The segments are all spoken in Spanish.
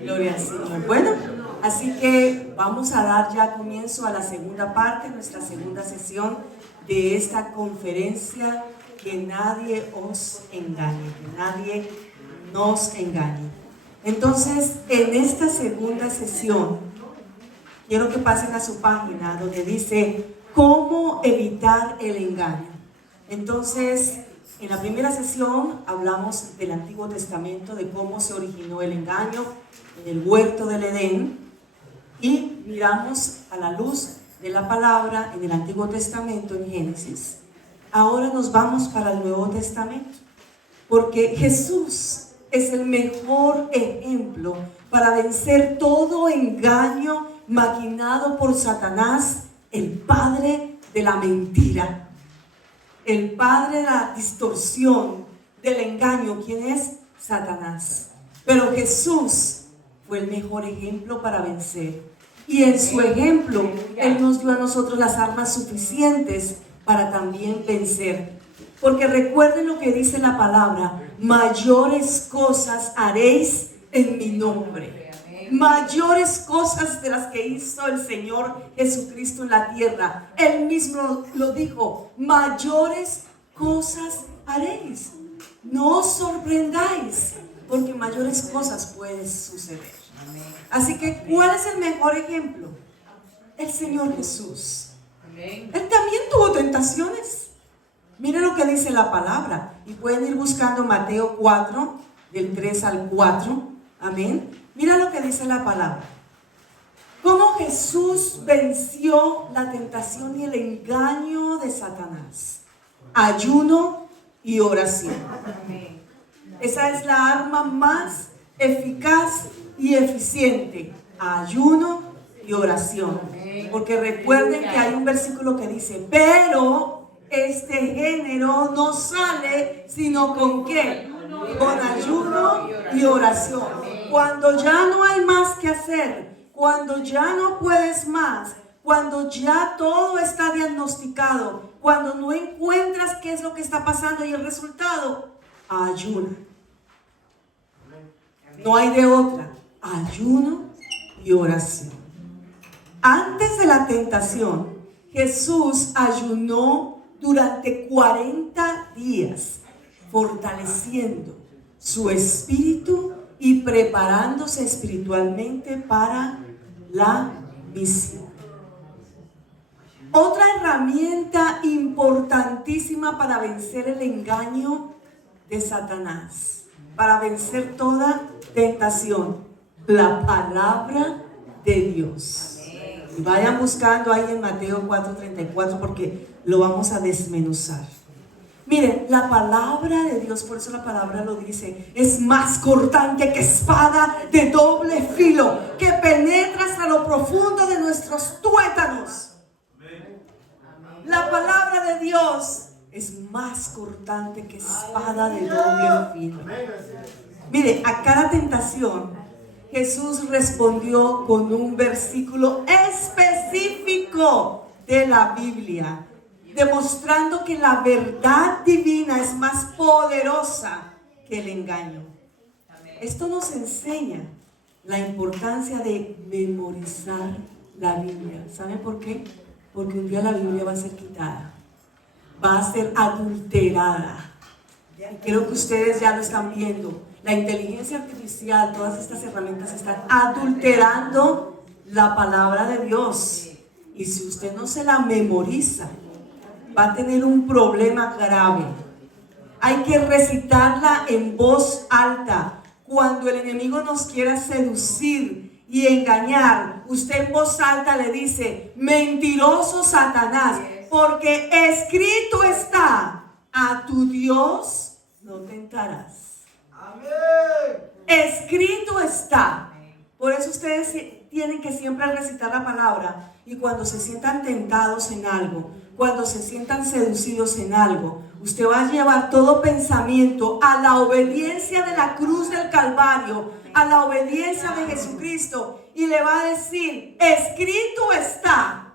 Gloria al Señor. Bueno, así que vamos a dar ya comienzo a la segunda parte, nuestra segunda sesión de esta conferencia. Que nadie os engañe, que nadie nos engañe. Entonces, en esta segunda sesión, quiero que pasen a su página donde dice cómo evitar el engaño. Entonces, en la primera sesión hablamos del Antiguo Testamento, de cómo se originó el engaño en el huerto del Edén, y miramos a la luz de la palabra en el Antiguo Testamento, en Génesis. Ahora nos vamos para el Nuevo Testamento, porque Jesús es el mejor ejemplo para vencer todo engaño maquinado por Satanás, el padre de la mentira, el padre de la distorsión, del engaño. ¿Quién es? Satanás. Pero Jesús fue el mejor ejemplo para vencer. Y en su ejemplo, Él nos dio a nosotros las armas suficientes para también vencer. Porque recuerden lo que dice la palabra: mayores cosas haréis en mi nombre. Mayores cosas de las que hizo el Señor Jesucristo en la tierra. Él mismo lo dijo: mayores cosas haréis. No os sorprendáis, porque mayores cosas pueden suceder. Así que, ¿cuál es el mejor ejemplo? El Señor Jesús. Él también tuvo tentaciones. Miren lo que dice la palabra. Y pueden ir buscando Mateo 4, del 3 al 4. Amén. Mira lo que dice la palabra. Cómo Jesús venció la tentación y el engaño de Satanás. Ayuno y oración. Esa es la arma más eficaz y eficiente. Ayuno y oración. Porque recuerden que hay un versículo que dice: pero este género no sale sino con ¿qué? Con ayuno y oración. Cuando ya no hay más que hacer, cuando ya no puedes más, cuando ya todo está diagnosticado, cuando no encuentras qué es lo que está pasando y el resultado, ayuna. No hay de otra. Ayuno y oración. Antes de la tentación, Jesús ayunó durante 40 días, fortaleciendo su espíritu y preparándose espiritualmente para la misión. Otra herramienta importantísima para vencer el engaño de Satanás, para vencer toda tentación: la palabra de Dios. Y vayan buscando ahí en Mateo 4:34, porque lo vamos a desmenuzar. Miren, la palabra de Dios, por eso la palabra lo dice, es más cortante que espada de doble filo, que penetra hasta lo profundo de nuestros tuétanos. La palabra de Dios es más cortante que espada de doble filo. Mire, a cada tentación Jesús respondió con un versículo específico de la Biblia, demostrando que la verdad divina es más poderosa que el engaño. Esto nos enseña la importancia de memorizar la Biblia. ¿Saben por qué? Porque un día la Biblia va a ser quitada, va a ser adulterada. Y creo que ustedes ya lo están viendo. La inteligencia artificial, todas estas herramientas están adulterando la palabra de Dios. Y si usted no se la memoriza, va a tener un problema grave. Hay que recitarla en voz alta. Cuando el enemigo nos quiera seducir y engañar, usted en voz alta le dice: mentiroso Satanás, porque escrito está: a tu Dios no tentarás. Escrito está. Por eso ustedes tienen que siempre recitar la palabra. Y cuando se sientan tentados en algo, cuando se sientan seducidos en algo, usted va a llevar todo pensamiento a la obediencia de la cruz del Calvario, a la obediencia de Jesucristo, y le va a decir: escrito está.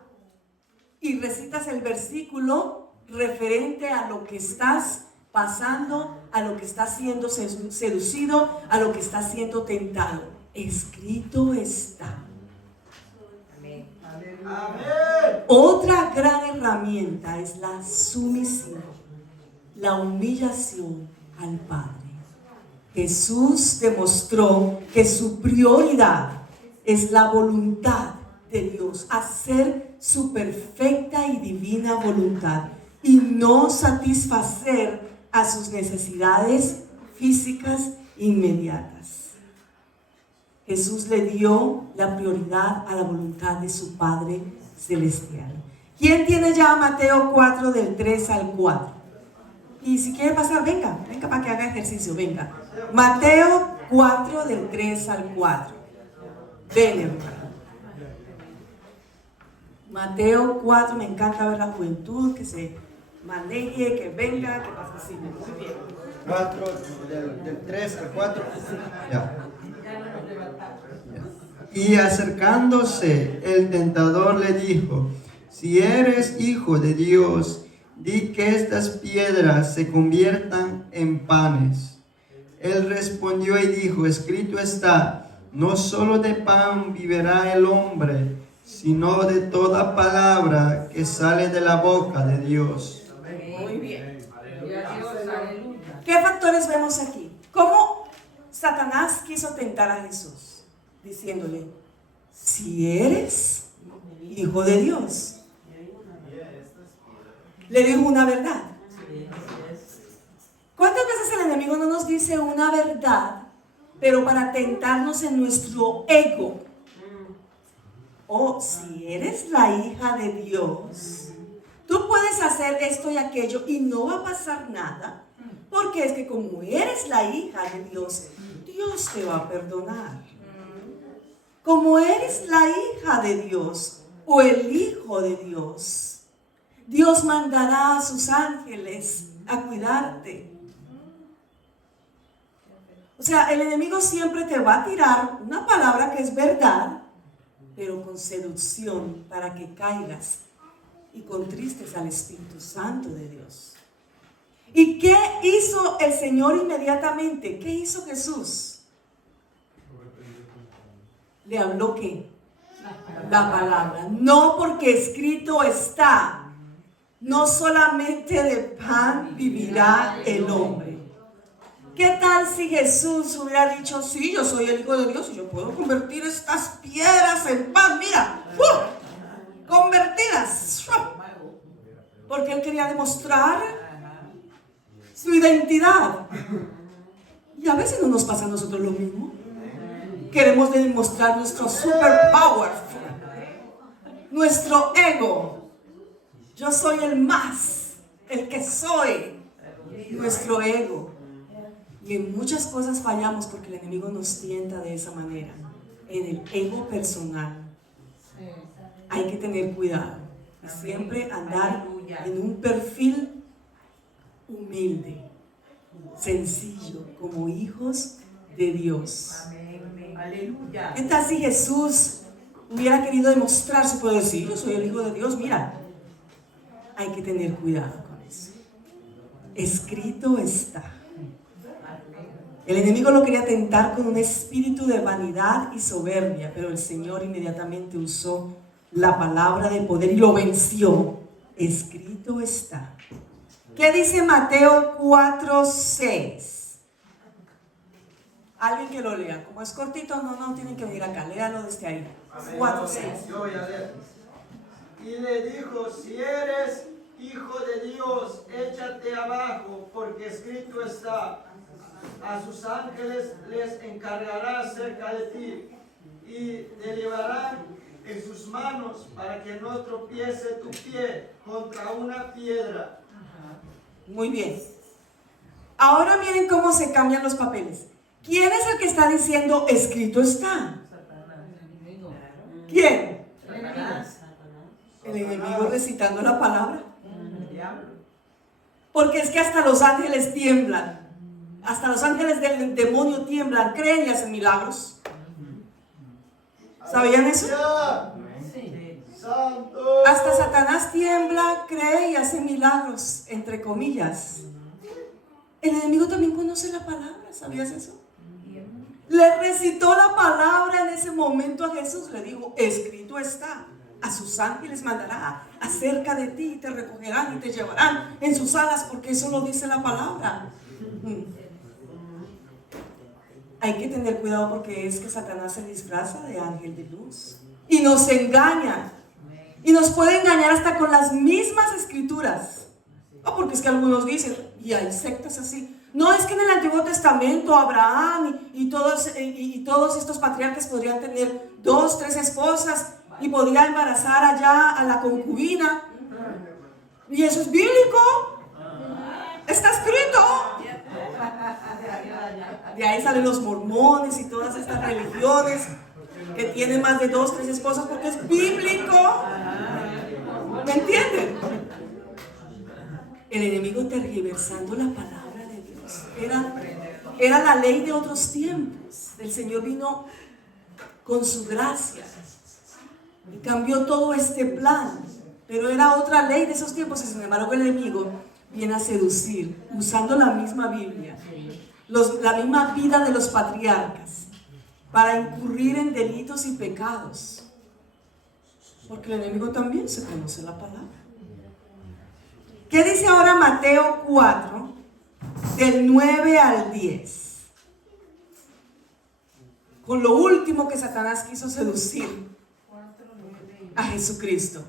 Y recitas el versículo referente a lo que estás pasando, a lo que está siendo seducido, a lo que está siendo tentado. escrito está. Amén. Otra gran herramienta es la sumisión, la humillación al Padre. Jesús demostró que su prioridad es la voluntad de Dios, hacer su perfecta y divina voluntad y no satisfacer a sus necesidades físicas inmediatas. Jesús le dio la prioridad a la voluntad de su Padre Celestial. ¿Quién tiene ya Mateo 4 del 3 al 4? Y si quiere pasar, venga para que haga ejercicio, venga. Mateo 4 del 3 al 4. Ven, hermano. Mateo 4, me encanta ver la juventud, que se maneje, que venga, que participe. Muy bien. 4, del 3 al 4. Ya. Y acercándose el tentador le dijo: si eres hijo de Dios, di que estas piedras se conviertan en panes. Él respondió y dijo: escrito está, no solo de pan vivirá el hombre, sino de toda palabra que sale de la boca de Dios. Muy bien. ¿Qué factores vemos aquí? ¿Cómo Satanás quiso tentar a Jesús? Diciéndole: si eres hijo de Dios. Le dijo una verdad. ¿Cuántas veces el enemigo no nos dice una verdad, pero para tentarnos en nuestro ego? Si eres la hija de Dios, tú puedes hacer esto y aquello y no va a pasar nada, porque es que como eres la hija de Dios, Dios te va a perdonar. Como eres la hija de Dios o el hijo de Dios, Dios mandará a sus ángeles a cuidarte. O sea, el enemigo siempre te va a tirar una palabra que es verdad, pero con seducción para que caigas y contristes al Espíritu Santo de Dios. ¿Y qué hizo el Señor inmediatamente? ¿Qué hizo Jesús? Le habló ¿qué? La palabra. No, porque escrito está, no solamente de pan vivirá el hombre. ¿Qué tal si Jesús hubiera dicho: sí, yo soy el Hijo de Dios y yo puedo convertir estas piedras en pan? Mira, convertidas. Porque él quería demostrar su identidad. Y a veces no nos pasa a nosotros lo mismo. Queremos demostrar nuestro superpower, nuestro ego. Yo soy el más, el que soy. Nuestro ego. Y en muchas cosas fallamos porque el enemigo nos tienta de esa manera. En el ego personal. Hay que tener cuidado. Y siempre andar en un perfil humilde, sencillo, como hijos de Dios. Aleluya. ¿Qué tal si Jesús hubiera querido demostrar su poder? Sí, yo soy el Hijo de Dios. Mira, hay que tener cuidado con eso. Escrito está. El enemigo lo quería tentar con un espíritu de vanidad y soberbia, pero el Señor inmediatamente usó la palabra de poder y lo venció. Escrito está. ¿Qué dice Mateo 4:6? Alguien que lo lea. Como es cortito, no tienen que venir acá. Léalo desde ahí. 4:6. Yo voy a leer. Y le dijo: si eres hijo de Dios, échate abajo, porque escrito está: a sus ángeles les encargará acerca de ti, y te llevarán en sus manos para que no tropiece tu pie contra una piedra. Muy bien. Ahora miren cómo se cambian los papeles. ¿Quién es el que está diciendo escrito está? ¿Quién? El enemigo recitando la palabra. Porque es que hasta los ángeles tiemblan. Hasta los ángeles del demonio tiemblan, creen y hacen milagros. ¿Sabían eso? Hasta Satanás tiembla, cree y hace milagros, entre comillas. El enemigo también conoce la palabra, ¿sabías eso? Le necesitó la palabra en ese momento a Jesús. Le dijo, escrito está, a sus ángeles mandará acerca de ti, y te recogerán y te llevarán en sus alas, porque eso lo dice la palabra. Hay que tener cuidado porque es que Satanás se disfraza de ángel de luz y nos engaña. Y nos puede engañar hasta con las mismas escrituras. No, porque es que algunos dicen, y hay sectas así. No, es que en el Antiguo Testamento Abraham y todos estos patriarcas podrían tener 2, 3 esposas y podrían embarazar allá a la concubina. Y eso es bíblico. Está escrito. De ahí salen los mormones y todas estas religiones que tienen más de 2, 3 esposas porque es bíblico. ¿Me entienden? El enemigo tergiversando la palabra de Dios. Era la ley de otros tiempos. El Señor vino con su gracia y cambió todo este plan. Pero era otra ley de esos tiempos y sin embargo el enemigo viene a seducir usando la misma Biblia, la misma vida de los patriarcas para incurrir en delitos y pecados. Porque el enemigo también se conoce la palabra. ¿Qué dice ahora Mateo 4, del 9 al 10? Con lo último que Satanás quiso seducir a Jesucristo.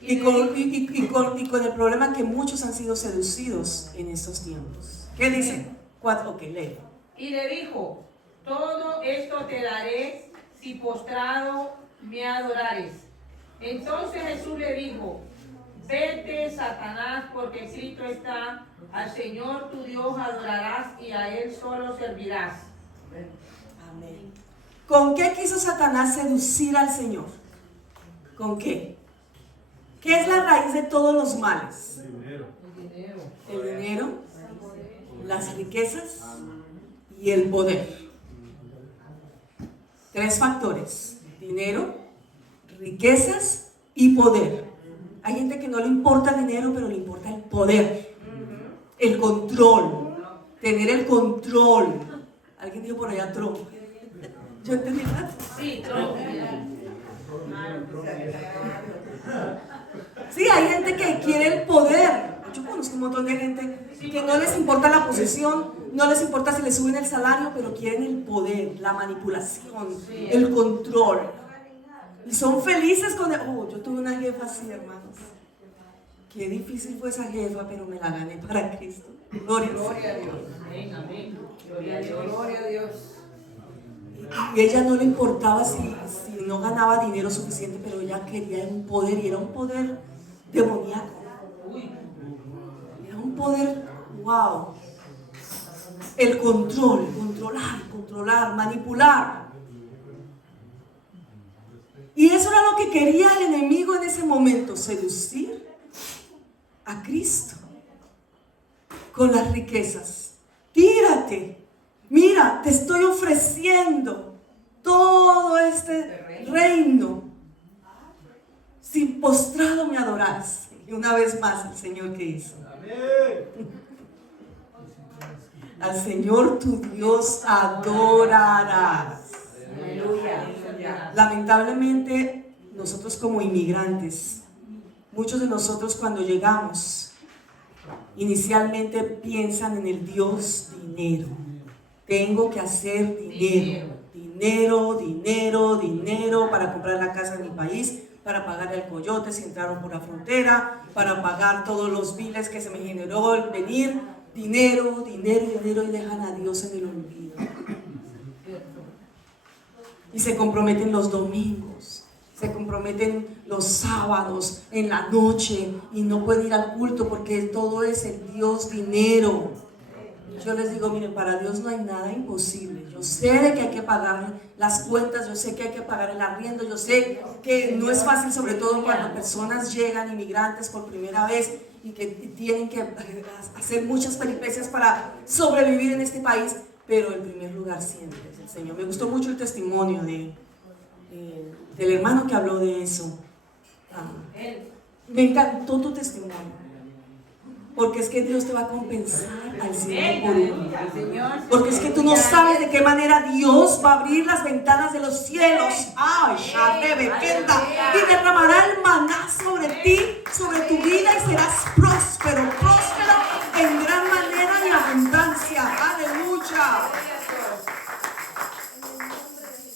Y con el problema que muchos han sido seducidos en estos tiempos. ¿Qué dice? 4, ok, lee. Y le dijo, todo esto te daré si postrado me adorares. Entonces Jesús le dijo, vete, Satanás, porque escrito está, al Señor tu Dios adorarás y a Él solo servirás. Amén. ¿Con qué quiso Satanás seducir al Señor? ¿Con qué? ¿Qué es la raíz de todos los males? El dinero, las riquezas y el poder. 3 factores: dinero, riquezas y poder. Hay gente que no le importa el dinero, pero le importa el poder, el control, tener el control. Alguien dijo por allá Trump. ¿Yo entendí nada? Sí, Trump. Sí, hay gente que quiere el poder. Yo conozco un montón de gente que no les importa la posición, no les importa si les suben el salario, pero quieren el poder, la manipulación, el control. Y son felices con el... Oh, yo tuve una jefa así, hermanos. Qué difícil fue esa jefa, pero me la gané para Cristo. Gloria a Dios. Amén, amén. Gloria a Dios. Gloria a Dios. Y ella no le importaba si no ganaba dinero suficiente, pero ella quería un poder, y era un poder demoníaco. Era un poder, wow. El control, controlar, manipular. Y eso era lo que quería el enemigo en ese momento, seducir a Cristo con las riquezas. Tírate. Mira, te estoy ofreciendo todo este reino. Si postrado me adoras. Y una vez más el Señor, ¿qué hizo? Al Señor tu Dios adorarás. Lamentablemente, nosotros como inmigrantes, muchos de nosotros cuando llegamos, inicialmente piensan en el Dios dinero. Tengo que hacer dinero para comprar la casa de mi país, para pagar el coyote si entraron por la frontera, para pagar todos los biles que se me generó el venir. Dinero, y dejan a Dios en el olvido. Y se comprometen los domingos, se comprometen los sábados, en la noche, y no pueden ir al culto porque todo es el Dios dinero. Yo les digo, miren, para Dios no hay nada imposible. Yo sé de que hay que pagar las cuentas, yo sé que hay que pagar el arriendo, yo sé que no es fácil, sobre todo cuando personas llegan, inmigrantes por primera vez, y que tienen que hacer muchas peripecias para sobrevivir en este país, pero en primer lugar siempre es el Señor. Me gustó mucho el testimonio del hermano que habló de eso. Me encantó tu testimonio. Porque es que Dios te va a compensar al Señor por uno. Señor. Porque es que tú no sabes de qué manera Dios va a abrir las ventanas de los cielos. ¡Ay, Shabebekenda! Y derramará el maná sobre ti, sobre tu vida, y serás próspero, próspero en gran manera y abundancia. ¡Aleluya!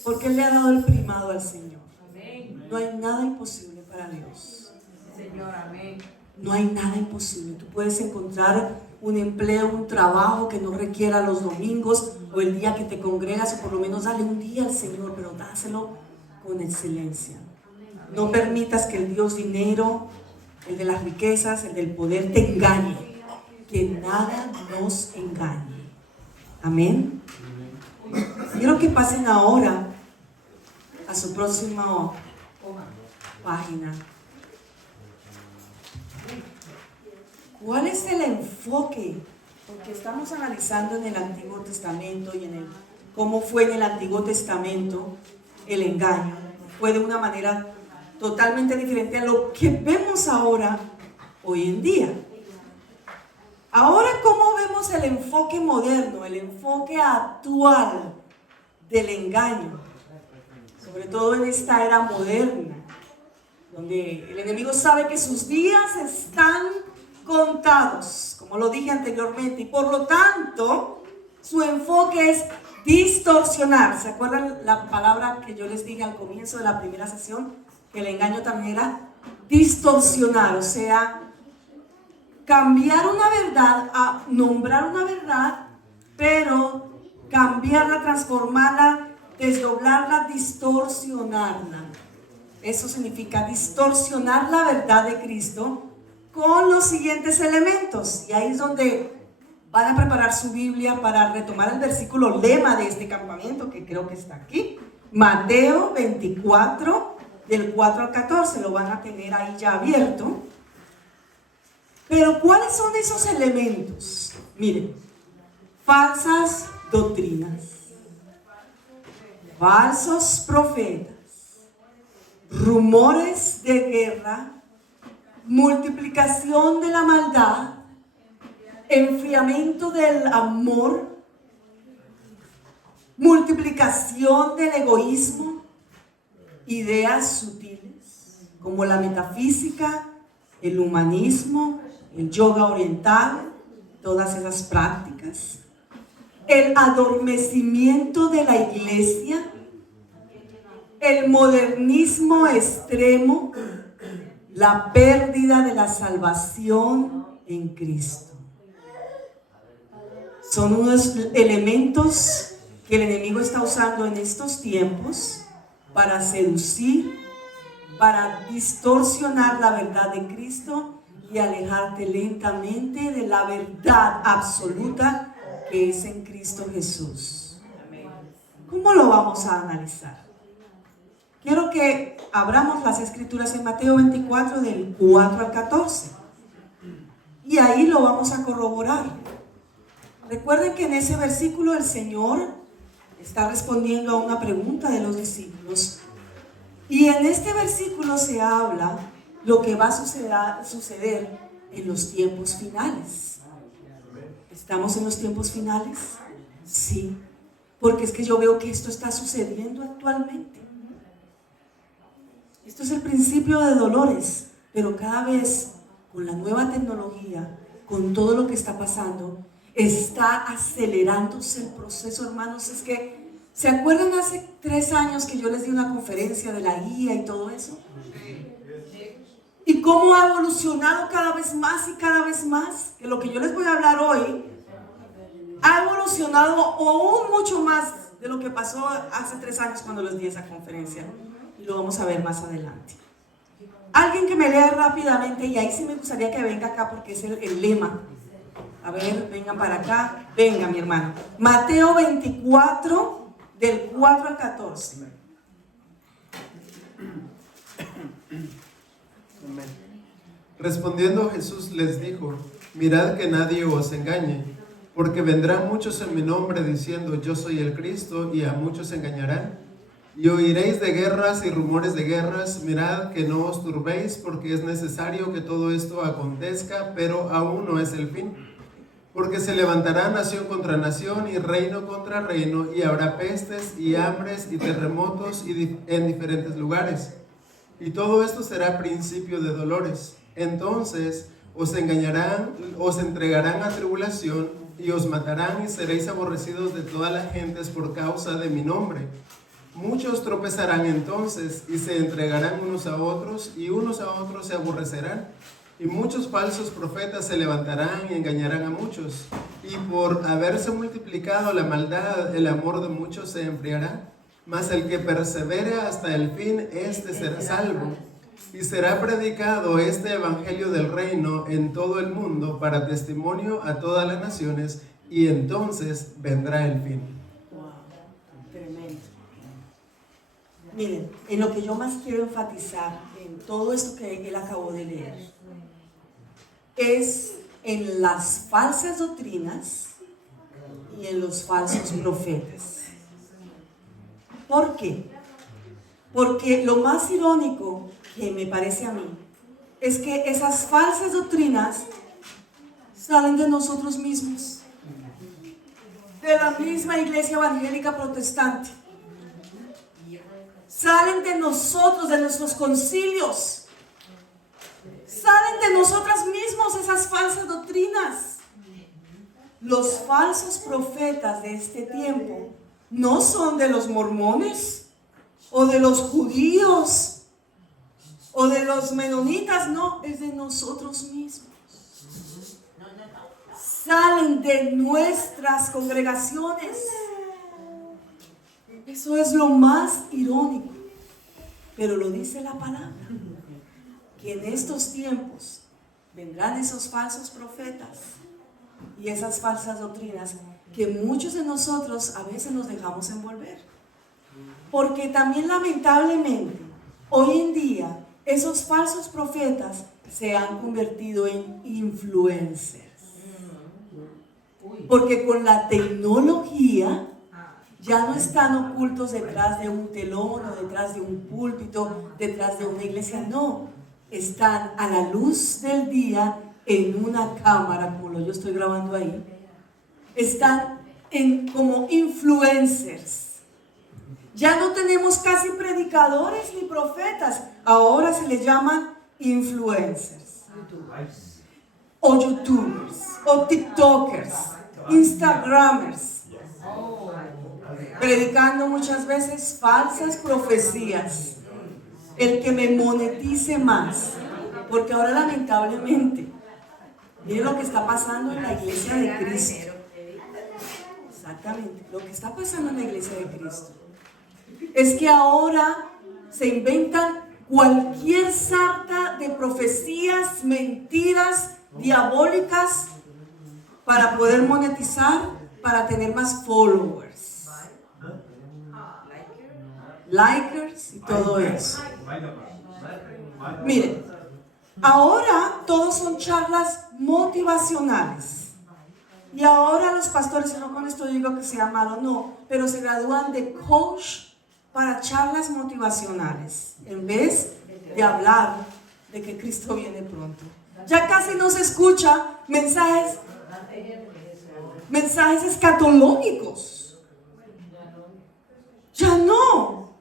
Porque Él le ha dado el primado al Señor. No hay nada imposible para Dios. Señor, amén. No hay nada imposible. Tú puedes encontrar un empleo, un trabajo que no requiera los domingos o el día que te congregas, o por lo menos dale un día al Señor, pero dáselo con excelencia. No permitas que el Dios dinero, el de las riquezas, el del poder te engañe. Que nada nos engañe. Amén. Quiero que pasen ahora a su próxima página. ¿Cuál es el enfoque? Porque estamos analizando en el Antiguo Testamento y cómo fue en el Antiguo Testamento el engaño. Fue de una manera totalmente diferente a lo que vemos ahora, hoy en día. Ahora, ¿cómo vemos el enfoque moderno, el enfoque actual del engaño? Sobre todo en esta era moderna, donde el enemigo sabe que sus días están contados, como lo dije anteriormente, y por lo tanto su enfoque es distorsionar. ¿Se acuerdan la palabra que yo les dije al comienzo de la primera sesión? Que el engaño también era distorsionar, o sea, cambiar una verdad a nombrar una verdad, pero cambiarla, transformarla, desdoblarla, distorsionarla. Eso significa distorsionar la verdad de Cristo con los siguientes elementos. Y ahí es donde van a preparar su Biblia para retomar el versículo lema de este campamento, que creo que está aquí. Mateo 24, del 4 al 14. Lo van a tener ahí ya abierto. Pero ¿cuáles son esos elementos? Miren, falsas doctrinas, falsos profetas, rumores de guerra, multiplicación de la maldad, enfriamiento del amor, multiplicación del egoísmo, ideas sutiles como la metafísica, el humanismo, el yoga oriental, todas esas prácticas, el adormecimiento de la iglesia, el modernismo extremo, la pérdida de la salvación en Cristo. Son unos elementos que el enemigo está usando en estos tiempos para seducir, para distorsionar la verdad de Cristo y alejarte lentamente de la verdad absoluta que es en Cristo Jesús. ¿Cómo lo vamos a analizar? Quiero que abramos las escrituras en Mateo 24 del 4 al 14 y ahí lo vamos a corroborar. Recuerden que en ese versículo el Señor está respondiendo a una pregunta de los discípulos, y en este versículo se habla lo que va a suceder en los tiempos finales. ¿Estamos en los tiempos finales? Sí, porque es que yo veo que esto está sucediendo actualmente. Esto es el principio de dolores, pero cada vez con la nueva tecnología, con todo lo que está pasando, está acelerándose el proceso, hermanos. Es que, ¿se acuerdan hace 3 años que yo les di una conferencia de la guía y todo eso? Y cómo ha evolucionado cada vez más y cada vez más, que lo que yo les voy a hablar hoy ha evolucionado aún mucho más de lo que pasó hace 3 años cuando les di esa conferencia, y lo vamos a ver más adelante. Alguien que me lea rápidamente, y ahí sí me gustaría que venga acá porque es el lema. A ver, vengan para acá. Venga, mi hermano. Mateo 24, del 4 al 14. Respondiendo Jesús les dijo: mirad que nadie os engañe, porque vendrán muchos en mi nombre diciendo yo soy el Cristo, y a muchos engañarán. Y oiréis de guerras y rumores de guerras. Mirad que no os turbéis, porque es necesario que todo esto acontezca, pero aún no es el fin. Porque se levantará nación contra nación y reino contra reino, y habrá pestes y hambres y terremotos en diferentes lugares. Y todo esto será principio de dolores. Entonces os engañarán, os entregarán a tribulación, y os matarán, y seréis aborrecidos de todas las gentes por causa de mi nombre. Muchos tropezarán entonces, y se entregarán unos a otros, y unos a otros se aborrecerán. Y muchos falsos profetas se levantarán y engañarán a muchos. Y por haberse multiplicado la maldad, el amor de muchos se enfriará. Mas el que persevere hasta el fin, éste será salvo. Y será predicado este evangelio del reino en todo el mundo para testimonio a todas las naciones, y entonces vendrá el fin. Wow, tremendo. Miren, en lo que yo más quiero enfatizar en todo esto que él acabó de leer es en las falsas doctrinas y en los falsos profetas. ¿Por qué? Porque lo más irónico que me parece a mí es que esas falsas doctrinas salen de nosotros mismos, de la misma iglesia evangélica protestante. Salen de nosotros, de nuestros concilios. Salen de nosotras mismos esas falsas doctrinas. Los falsos profetas de este tiempo no son de los mormones o de los judíos o de los menonitas, no, es de nosotros mismos. Salen de nuestras congregaciones. Eso es lo más irónico, pero lo dice la palabra, que en estos tiempos vendrán esos falsos profetas y esas falsas doctrinas que muchos de nosotros a veces nos dejamos envolver. Porque también lamentablemente, hoy en día, esos falsos profetas se han convertido en influencers. Porque con la tecnología ya no están ocultos detrás de un telón o detrás de un púlpito, detrás de una iglesia, no. Están a la luz del día en una cámara, como yo estoy grabando ahí. Están como influencers. Ya no tenemos casi predicadores ni profetas, ahora se les llaman influencers. O youtubers, o tiktokers, instagramers. Predicando muchas veces falsas profecías. El que me monetice más. Porque ahora lamentablemente, miren lo que está pasando en la iglesia de Cristo. Exactamente, lo que está pasando en la iglesia de Cristo es que ahora se inventan cualquier sarta de profecías, mentiras diabólicas para poder monetizar, para tener más followers, likers y todo eso. Miren, ahora todos son charlas motivacionales. Y ahora los pastores, y no con esto digo que sea malo, no, pero se gradúan de coach para charlas motivacionales, en vez de hablar de que Cristo viene pronto. Ya casi no se escucha mensajes escatológicos. Ya no.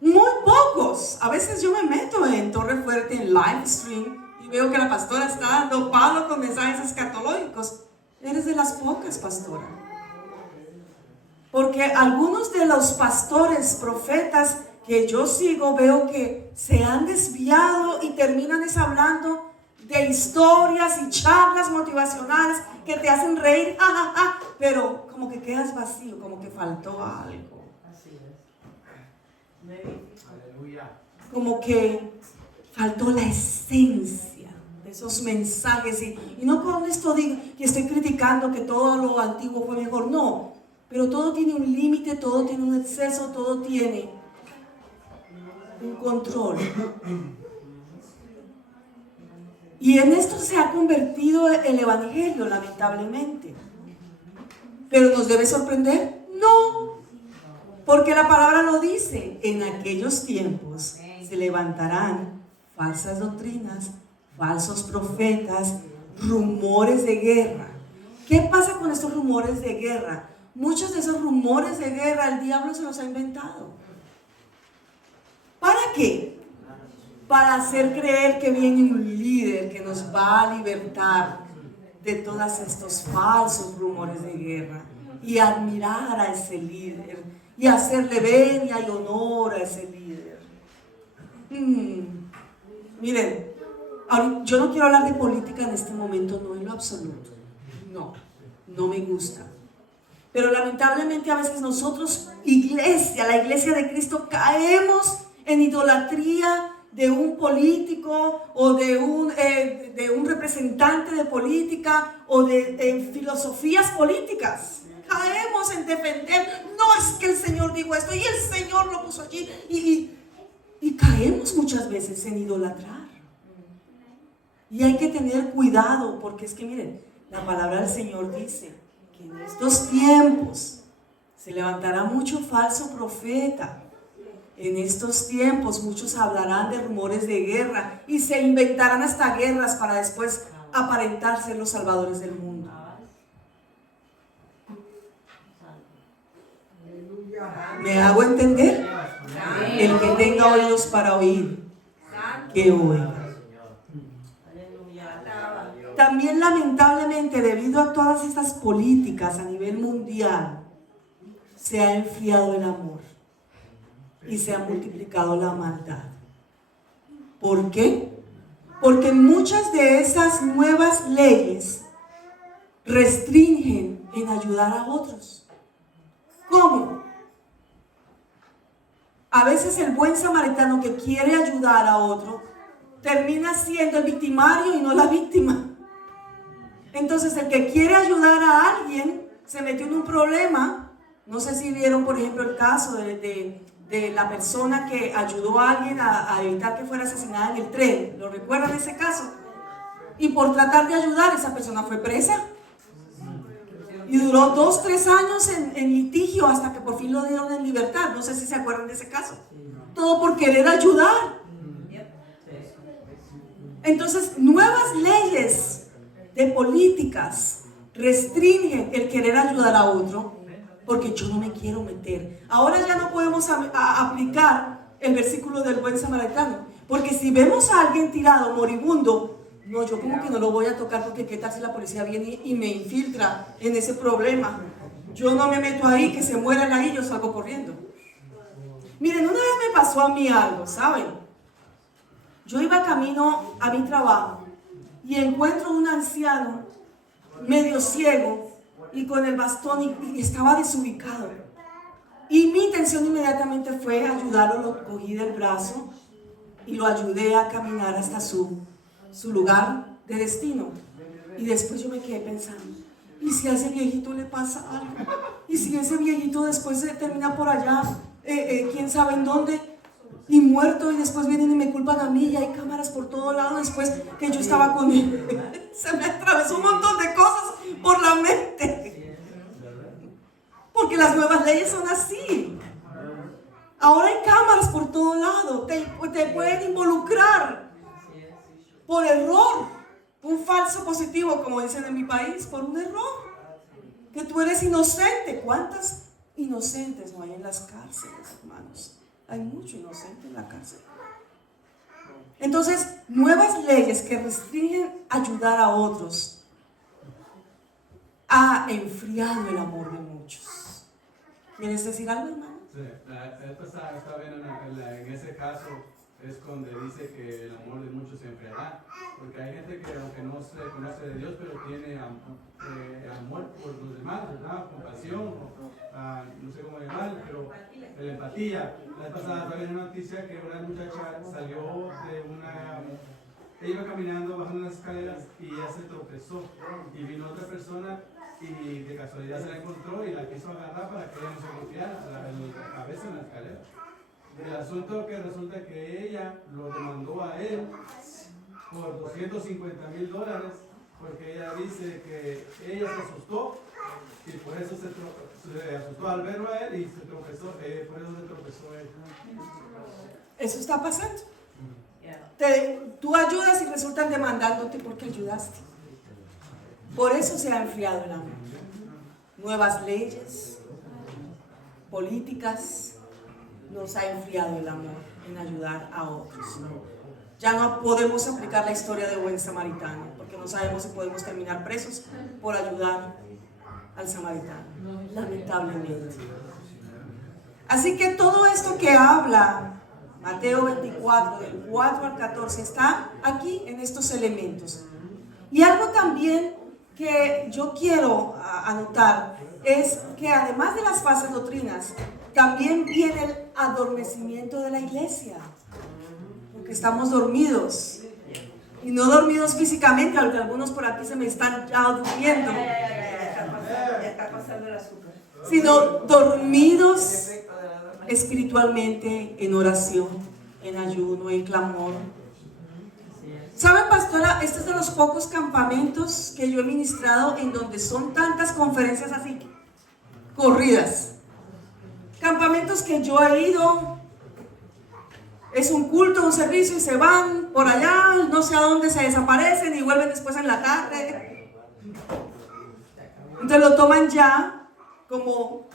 Muy pocos. A veces yo me meto en Torre Fuerte, en live stream, y veo que la pastora está dando palo con mensajes escatológicos. Eres de las pocas, pastora. Porque algunos de los pastores, profetas que yo sigo, veo que se han desviado y terminan hablando de historias y charlas motivacionales que te hacen reír, pero como que quedas vacío, como que faltó algo. Como que faltó la esencia de esos mensajes. Y no con esto digo que estoy criticando que todo lo antiguo fue mejor, no. Pero todo tiene un límite, todo tiene un exceso, todo tiene un control. Y en esto se ha convertido el evangelio, lamentablemente. ¿Pero nos debe sorprender? No. Porque la palabra lo dice, en aquellos tiempos se levantarán falsas doctrinas, falsos profetas, rumores de guerra. ¿Qué pasa con estos rumores de guerra? Muchos de esos rumores de guerra el diablo se los ha inventado. ¿Para qué? Para hacer creer que viene un líder que nos va a libertar de todos estos falsos rumores de guerra y admirar a ese líder y hacerle venia y honor a ese líder. Miren, yo no quiero hablar de política en este momento, no en lo absoluto. No me gusta. Pero lamentablemente a veces nosotros, la iglesia de Cristo, caemos en idolatría de un político o de un representante de política o de filosofías políticas. Caemos en defender, no es que el Señor dijo esto y el Señor lo puso allí y caemos muchas veces en idolatrar. Y hay que tener cuidado porque es que miren, la palabra del Señor dice que en estos tiempos se levantará mucho falso profeta. En estos tiempos muchos hablarán de rumores de guerra y se inventarán hasta guerras para después aparentar ser los salvadores del mundo. ¿Me hago entender? El que tenga oídos para oír, que oiga. También lamentablemente debido a todas estas políticas a nivel mundial se ha enfriado el amor y se ha multiplicado la maldad. ¿Por qué? Porque muchas de esas nuevas leyes restringen en ayudar a otros. ¿Cómo? A veces el buen samaritano que quiere ayudar a otro termina siendo el victimario y no la víctima. Entonces el que quiere ayudar a alguien se metió en un problema. No sé si vieron por ejemplo el caso de la persona que ayudó a alguien a evitar que fuera asesinada en el tren. ¿Lo recuerdan ese caso? Y por tratar de ayudar esa persona fue presa. Y duró 2-3 años en litigio hasta que por fin lo dieron en libertad. No sé si se acuerdan de ese caso. Todo por querer ayudar. Entonces, nuevas leyes de políticas restringen el querer ayudar a otro porque yo no me quiero meter. Ahora ya no podemos aplicar el versículo del buen samaritano, porque si vemos a alguien tirado, moribundo, no, yo como que no lo voy a tocar porque qué tal si la policía viene y me infiltra en ese problema. Yo no me meto ahí, que se mueran ahí, yo salgo corriendo. Miren, una vez me pasó a mí algo, ¿saben? Yo iba camino a mi trabajo y encuentro un anciano medio ciego y con el bastón y estaba desubicado. Y mi intención inmediatamente fue ayudarlo, lo cogí del brazo y lo ayudé a caminar hasta su lugar de destino. Y después yo me quedé pensando, ¿y si a ese viejito le pasa algo? ¿Y si ese viejito después se termina por allá, quién sabe en dónde, y muerto, y después vienen y me culpan a mí y hay cámaras por todo lado después que yo estaba con él? Se me atravesó un montón de cosas por la mente. Porque las nuevas leyes son así. Ahora hay cámaras por todo lado, te pueden involucrar por error, un falso positivo, como dicen en mi país, por un error, que tú eres inocente. ¿Cuántas inocentes no hay en las cárceles, hermanos? Hay mucho inocente en la cárcel. Entonces, nuevas leyes que restringen ayudar a otros ha enfriado el amor de muchos. ¿Quieres decir algo, hermano? Sí, esto está bien en ese caso, es donde dice que el amor de muchos se enfriará, porque hay gente que aunque no se conoce de Dios, pero tiene amor por los demás, ¿verdad? Compasión, no sé cómo llamarlo, pero la empatía. La vez pasada estaba viendo una noticia que una muchacha salió de ella iba caminando, bajando las escaleras y ella se tropezó y vino otra persona y de casualidad se la encontró y la quiso agarrar para que ella no se golpeara la cabeza en la escalera. El asunto que resulta que ella lo demandó a él por $250,000 porque ella dice que ella se asustó y por eso se asustó al verlo a él y se tropezó, por eso se tropezó él. Eso está pasando. Tú ayudas y resultan demandándote porque ayudaste. Por eso se ha enfriado el amor. Nuevas leyes, políticas, nos ha enfriado el amor en ayudar a otros. Ya no podemos aplicar la historia de buen samaritano, porque no sabemos si podemos terminar presos por ayudar al samaritano, lamentablemente. Así que todo esto que habla Mateo 24, del 4 al 14, está aquí en estos elementos. Y algo también que yo quiero anotar es que además de las falsas doctrinas, también viene el adormecimiento de la iglesia, porque estamos dormidos, y no dormidos físicamente, aunque algunos por aquí se me están ya durmiendo, sino dormidos espiritualmente, en oración, en ayuno, en clamor. ¿Saben, pastora? Este es de los pocos campamentos que yo he ministrado en donde son tantas conferencias así, corridas. Campamentos que yo he ido, es un culto, un servicio y se van por allá, no sé a dónde se desaparecen y vuelven después en la tarde. Entonces lo toman ya como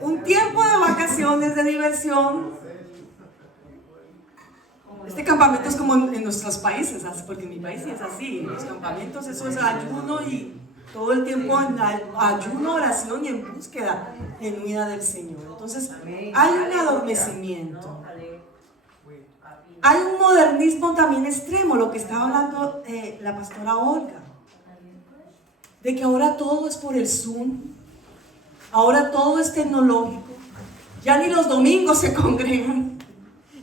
un tiempo de vacaciones, de diversión. Este campamento es como en nuestros países, porque en mi país sí es así. Los campamentos, eso es ayuno y todo el tiempo en ayuno, oración y en búsqueda genuina del Señor. Entonces hay un adormecimiento. Hay un modernismo también extremo, lo que estaba hablando la pastora Olga, de que ahora todo es por el Zoom, ahora todo es tecnológico, ya ni los domingos se congregan.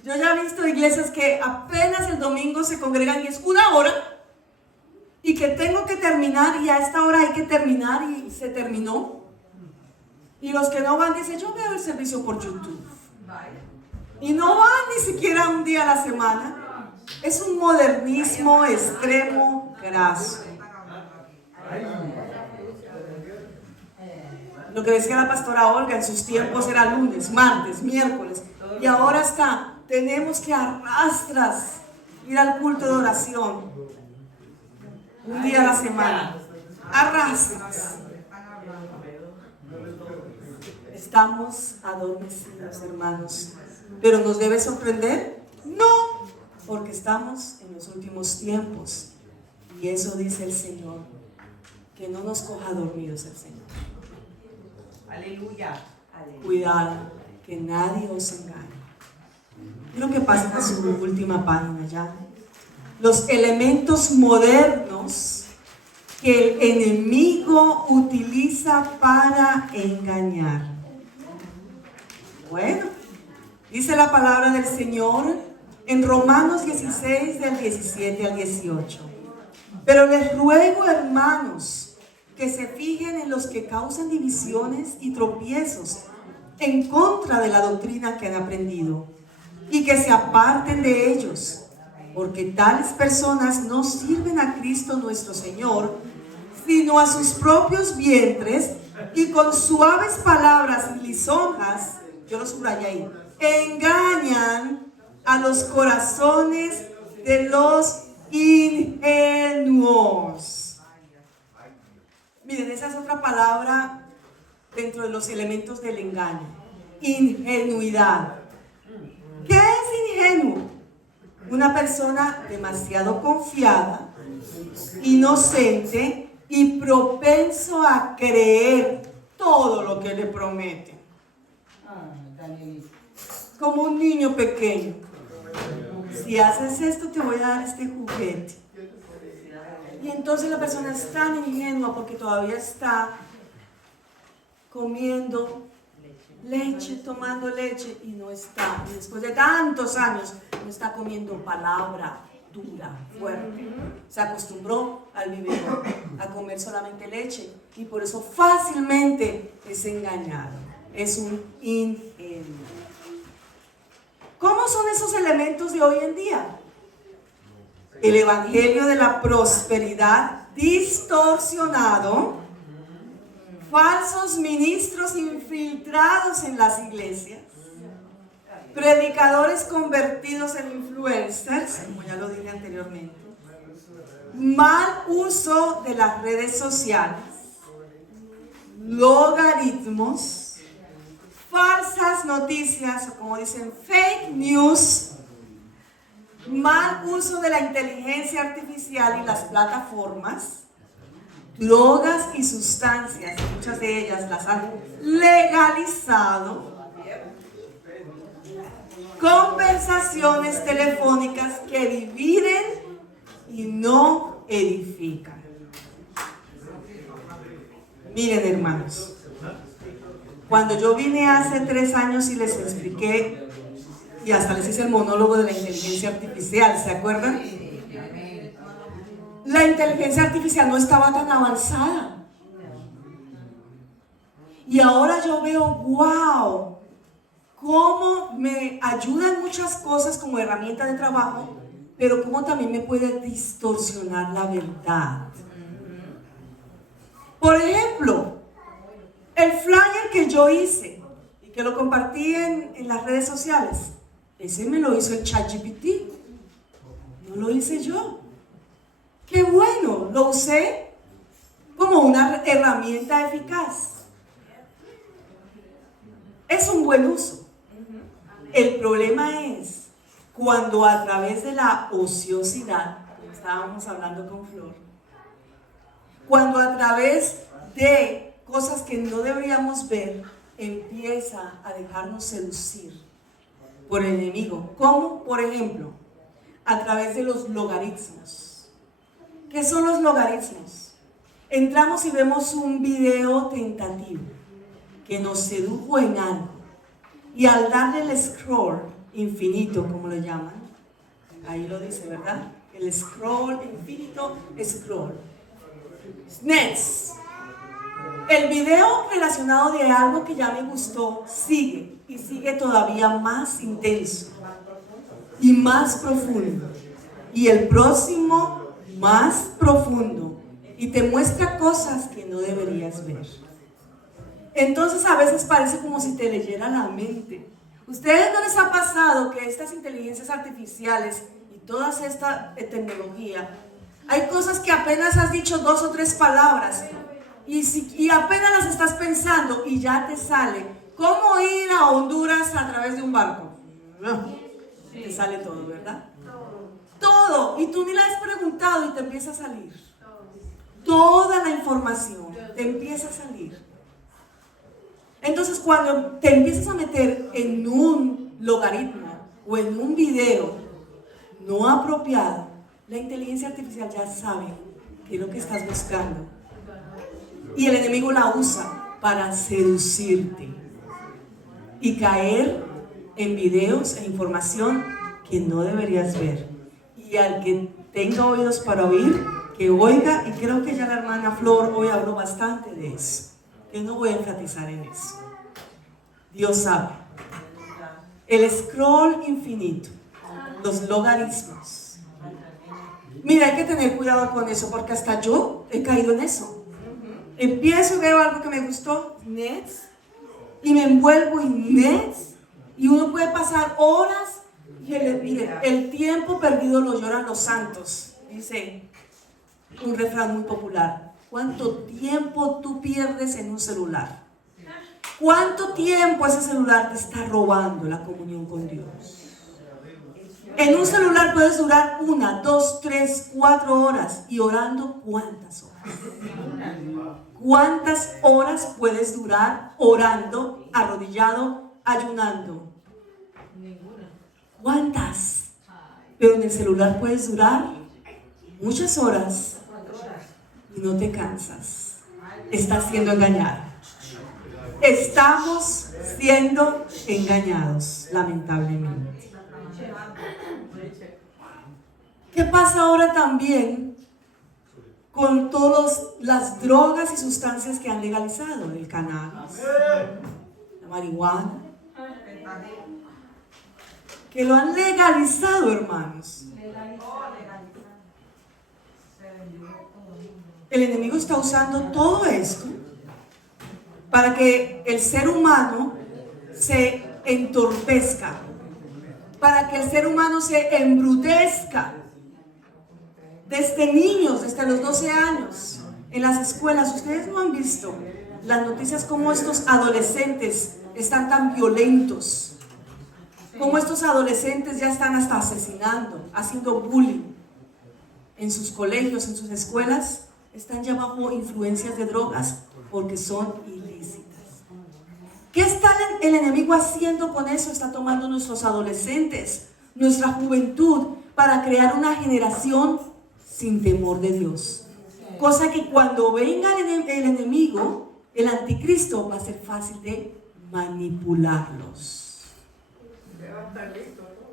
Yo ya he visto iglesias que apenas el domingo se congregan y es 1 hora y que tengo que terminar y a esta hora hay que terminar y se terminó. Y los que no van dicen, yo veo el servicio por YouTube. Y no van ni siquiera un día a la semana. Es un modernismo extremo, graso. Lo que decía la pastora Olga, en sus tiempos era lunes, martes, miércoles. Y ahora está, tenemos que arrastras ir al culto de oración. Un día a la semana. Arrastras. Estamos adormecidos, hermanos. ¿Pero nos debe sorprender? No, porque estamos en los últimos tiempos. Y eso dice el Señor, que no nos coja dormidos el Señor. Aleluya. Cuidado, que nadie os engañe. Quiero que pasen a su última página ya. Los elementos modernos que el enemigo utiliza para engañar. Bueno, dice la palabra del Señor en Romanos 16, del 17 al 18. Pero les ruego, hermanos, que se fijen en los que causan divisiones y tropiezos en contra de la doctrina que han aprendido, y que se aparten de ellos, porque tales personas no sirven a Cristo nuestro Señor, sino a sus propios vientres, y con suaves palabras y lisonjas, yo lo subrayé ahí, engañan a los corazones de los ingenuos. Miren, esa es otra palabra dentro de los elementos del engaño. Ingenuidad. ¿Qué es ingenuo? Una persona demasiado confiada, inocente y propenso a creer todo lo que le prometen. Como un niño pequeño. Si haces esto, te voy a dar este juguete. Y entonces la persona es tan ingenua porque todavía está comiendo leche, tomando leche y no está, y después de tantos años, no está comiendo palabra dura, fuerte. Se acostumbró al biberón, a comer solamente leche y por eso fácilmente es engañado. Es un ingenuo. ¿Cómo son esos elementos de hoy en día? El evangelio de la prosperidad distorsionado, falsos ministros infiltrados en las iglesias, predicadores convertidos en influencers, como ya lo dije anteriormente, mal uso de las redes sociales, logaritmos, falsas noticias, o como dicen, fake news, mal uso de la inteligencia artificial y las plataformas, drogas y sustancias, muchas de ellas las han legalizado, conversaciones telefónicas que dividen y no edifican. Miren, hermanos, cuando yo vine hace 3 años y les expliqué, y hasta les hice el monólogo de la inteligencia artificial, ¿se acuerdan? La inteligencia artificial no estaba tan avanzada. Y ahora yo veo, wow, cómo me ayudan muchas cosas como herramienta de trabajo, pero cómo también me puede distorsionar la verdad. Por ejemplo, el flyer que yo hice y que lo compartí en las redes sociales, ese me lo hizo el ChatGPT, no lo hice yo. ¡Qué bueno! Lo usé como una herramienta eficaz. Es un buen uso. El problema es cuando a través de la ociosidad, como estábamos hablando con Flor, cuando a través de cosas que no deberíamos ver, empieza a dejarnos seducir por el enemigo. ¿Cómo? Por ejemplo, a través de los logaritmos. ¿Qué son los logaritmos? Entramos y vemos un video tentativo que nos sedujo en algo. Y al darle el scroll infinito, como lo llaman, ahí lo dice, ¿verdad? El scroll infinito, scroll. Next. El video relacionado de algo que ya me gustó sigue y sigue todavía más intenso y más profundo. Y el próximo más profundo. Y te muestra cosas que no deberías ver. Entonces a veces parece como si te leyera la mente. ¿Ustedes no les ha pasado que estas inteligencias artificiales y toda esta tecnología, hay cosas que apenas has dicho 2 o 3 palabras y apenas las estás pensando y ya te sale? ¿Cómo ir a Honduras a través de un barco? Te sale todo, ¿verdad? Todo. Y tú ni la has preguntado y te empieza a salir. Toda la información te empieza a salir. Entonces, cuando te empiezas a meter en un logaritmo o en un video no apropiado, la inteligencia artificial ya sabe qué es lo que estás buscando. Y el enemigo la usa para seducirte y caer en videos e información que no deberías ver. Y al que tenga oídos para oír, que oiga. Y creo que ya la hermana Flor hoy habló bastante de eso, que no voy a enfatizar en eso. Dios sabe. El scroll infinito, los logaritmos. Mira, hay que tener cuidado con eso, porque hasta yo he caído en eso. Empiezo y veo algo que me gustó, next, y me envuelvo en next, y uno puede pasar horas. Y mire, el tiempo perdido lo lloran los santos, dice un refrán muy popular. ¿Cuánto tiempo tú pierdes en un celular? ¿Cuánto tiempo ese celular te está robando la comunión con Dios? En un celular puedes durar 1, 2, 3, 4 horas. ¿Y orando cuántas horas? ¿Cuántas horas puedes durar orando, arrodillado, ayunando? ¿Cuántas? Pero en el celular puedes durar muchas horas y no te cansas. Estás siendo engañado. Estamos siendo engañados, lamentablemente. ¿Qué pasa ahora también con todas las drogas y sustancias que han legalizado? El cannabis, la marihuana, que lo han legalizado, hermanos. el enemigo está usando todo esto para que el ser humano se entorpezca, para que el ser humano se embrutezca. Desde niños, desde los 12 años, en las escuelas, ustedes no han visto las noticias como estos adolescentes están tan violentos, como estos adolescentes ya están hasta asesinando, haciendo bullying en sus colegios, en sus escuelas, están ya bajo influencias de drogas porque son ilícitas. ¿Qué está el enemigo haciendo con eso? Está tomando nuestros adolescentes, nuestra juventud, para crear una generación sin temor de Dios. Cosa que cuando venga el enemigo, el anticristo, va a ser fácil de manipularlos.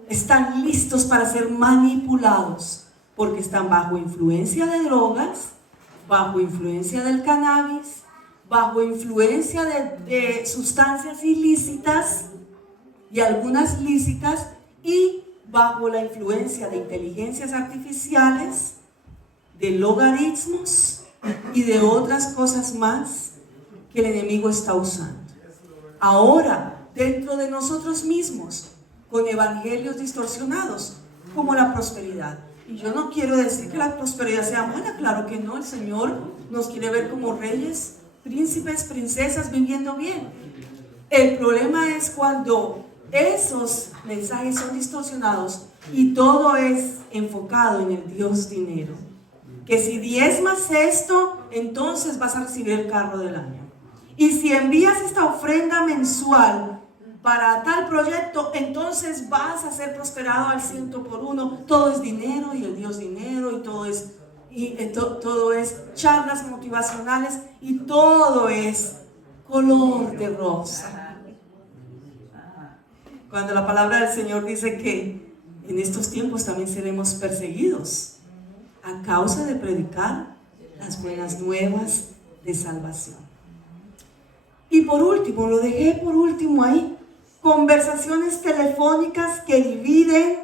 Están listos para ser manipulados porque están bajo influencia de drogas, bajo influencia del cannabis, bajo influencia de sustancias ilícitas y algunas lícitas, y bajo la influencia de inteligencias artificiales, de logaritmos y de otras cosas más que el enemigo está usando. Ahora, dentro de nosotros mismos, con evangelios distorsionados, como la prosperidad. Y yo no quiero decir que la prosperidad sea mala, claro que no. El Señor nos quiere ver como reyes, príncipes, princesas viviendo bien. El problema es cuando esos mensajes son distorsionados y todo es enfocado en el Dios dinero. Que si diezmas esto, entonces vas a recibir el carro del año. Y si envías esta ofrenda mensual para tal proyecto, entonces vas a ser prosperado al 100%. Todo es dinero y el Dios dinero, y todo es charlas motivacionales, y todo es color de rosa. Cuando la palabra del Señor dice que en estos tiempos también seremos perseguidos a causa de predicar las buenas nuevas de salvación. Y por último, lo dejé por último ahí, conversaciones telefónicas que dividen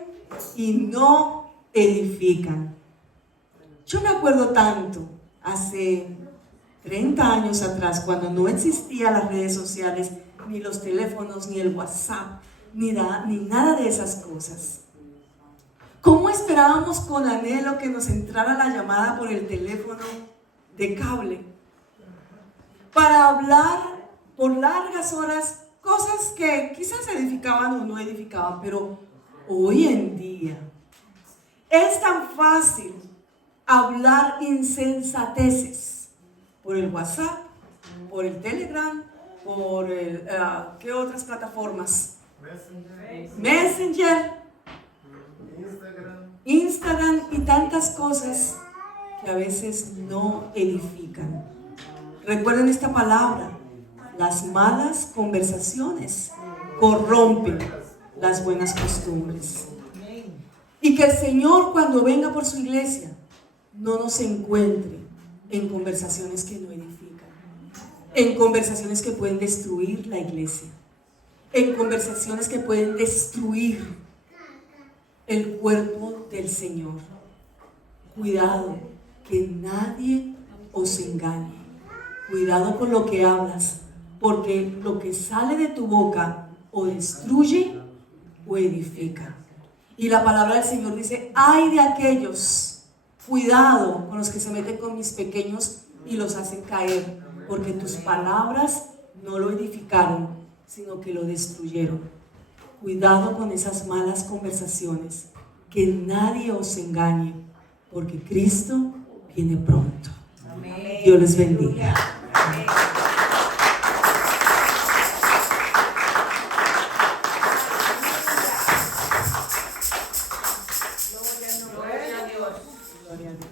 y no edifican. Yo me acuerdo tanto, hace 30 años atrás, cuando no existían las redes sociales, ni los teléfonos, ni el WhatsApp, ni nada de esas cosas. ¿Cómo esperábamos con anhelo que nos entrara la llamada por el teléfono de cable para hablar por largas horas cosas que quizás edificaban o no edificaban? Pero hoy en día es tan fácil hablar insensateces por el WhatsApp, por el Telegram, por ¿qué otras plataformas? Messenger, Instagram y tantas cosas que a veces no edifican. Recuerden esta palabra: las malas conversaciones corrompen las buenas costumbres. Y que el Señor, cuando venga por su iglesia, no nos encuentre en conversaciones que no edifican, en conversaciones que pueden destruir la iglesia, en conversaciones que pueden destruir el cuerpo del Señor. Cuidado, que nadie os engañe. Cuidado con lo que hablas, porque lo que sale de tu boca o destruye o edifica. Y la palabra del Señor dice: ay de aquellos, cuidado con los que se meten con mis pequeños y los hacen caer, porque tus palabras no lo edificaron, sino que lo destruyeron. Cuidado con esas malas conversaciones, que nadie os engañe, porque Cristo viene pronto. Amén. Dios les bendiga. Amén. Gloria a Dios. Gloria a Dios.